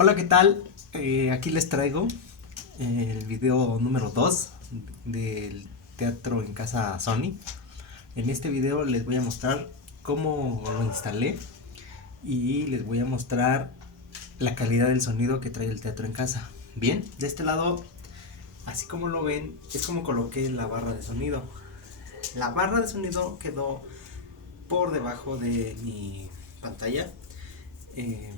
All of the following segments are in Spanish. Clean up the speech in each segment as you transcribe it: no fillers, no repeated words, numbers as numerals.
Hola, ¿qué tal? Aquí les traigo el video número 2 del teatro en casa Sony. En este video les voy a mostrar cómo lo instalé y les voy a mostrar la calidad del sonido que trae el teatro en casa. Bien, de este lado, así como lo ven, es como coloqué la barra de sonido. La barra de sonido quedó por debajo de mi pantalla. Eh,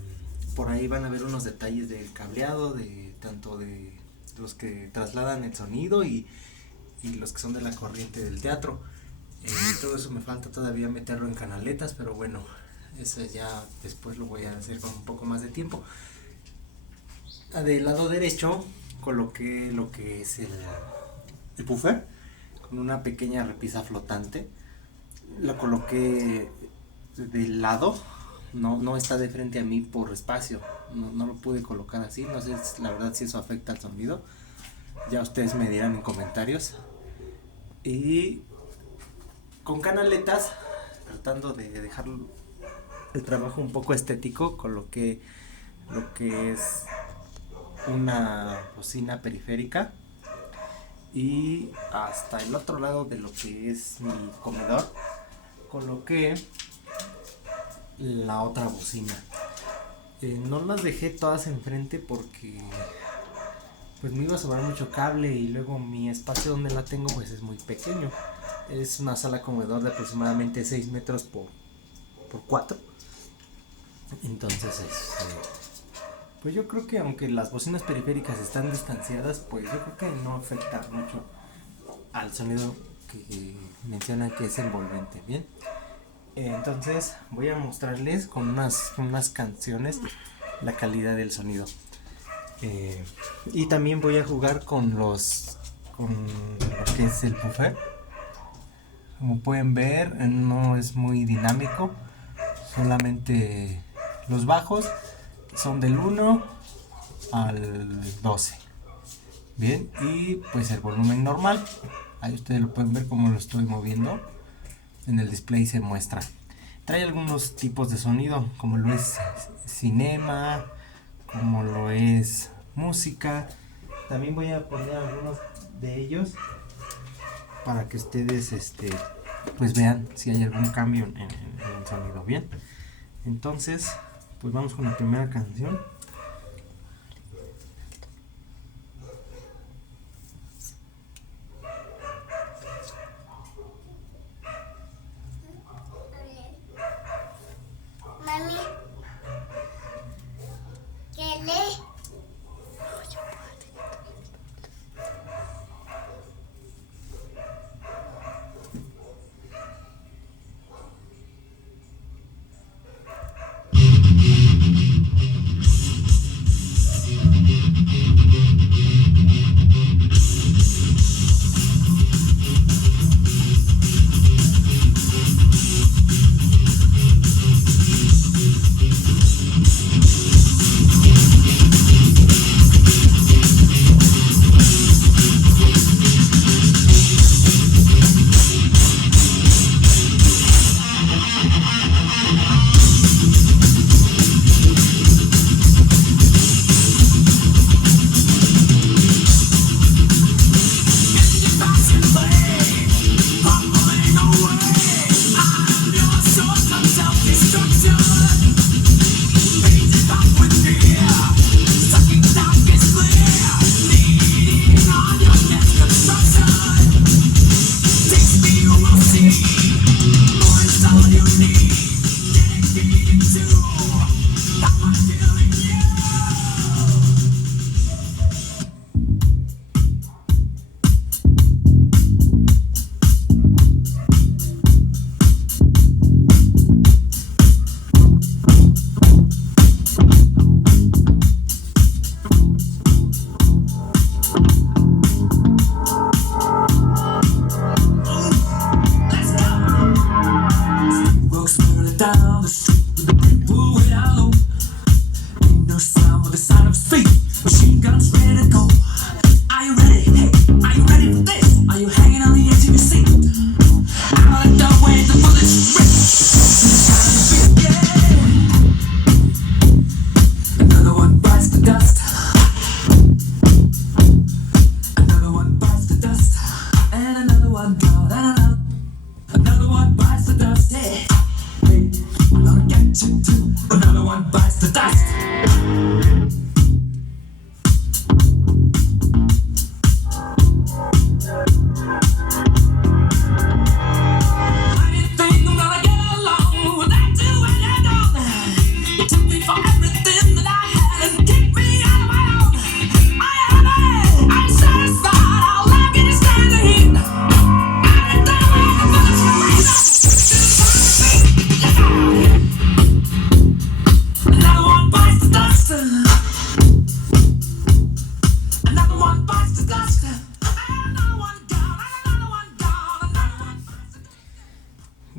por ahí van a ver unos detalles del cableado, de tanto de los que trasladan el sonido y los que son de la corriente del teatro. Todo eso me falta todavía meterlo en canaletas, pero bueno, eso ya después lo voy a hacer con un poco más de tiempo. Del lado derecho coloqué lo que es el buffer con una pequeña repisa flotante. Lo coloqué del lado, no está de frente a mí por espacio, no lo pude colocar así, no sé la verdad si eso afecta al sonido, ya ustedes me dirán en comentarios. Y con canaletas, tratando de dejar el trabajo un poco estético, coloqué lo que es una bocina periférica y hasta el otro lado de lo que es mi comedor coloqué la otra bocina. No las dejé todas enfrente porque pues me iba a sobrar mucho cable y luego mi espacio donde la tengo pues es muy pequeño. Es una sala comedor de aproximadamente 6 metros por 4. Entonces, pues yo creo que aunque las bocinas periféricas están distanciadas, pues yo creo que no afecta mucho al sonido que mencionan que es envolvente. Bien. Entonces voy a mostrarles con unas canciones la calidad del sonido. Y también voy a jugar con lo que es el buffer. Como pueden ver, no es muy dinámico. Solamente los bajos son del 1 al 12. Bien, y pues el volumen normal. Ahí ustedes lo pueden ver como lo estoy moviendo. En el display se muestra. Trae algunos tipos de sonido, como lo es cinema, como lo es música. También voy a poner algunos de ellos para que ustedes pues vean si hay algún cambio en el sonido. Bien, entonces pues vamos con la primera canción. Mami, ¿qué lee?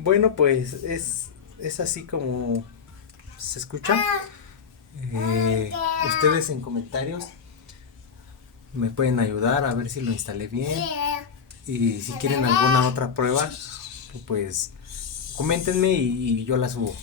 Bueno, pues es así como se escucha. Ustedes en comentarios me pueden ayudar a ver si lo instalé bien. Y si quieren alguna otra prueba, pues coméntenme y yo la subo.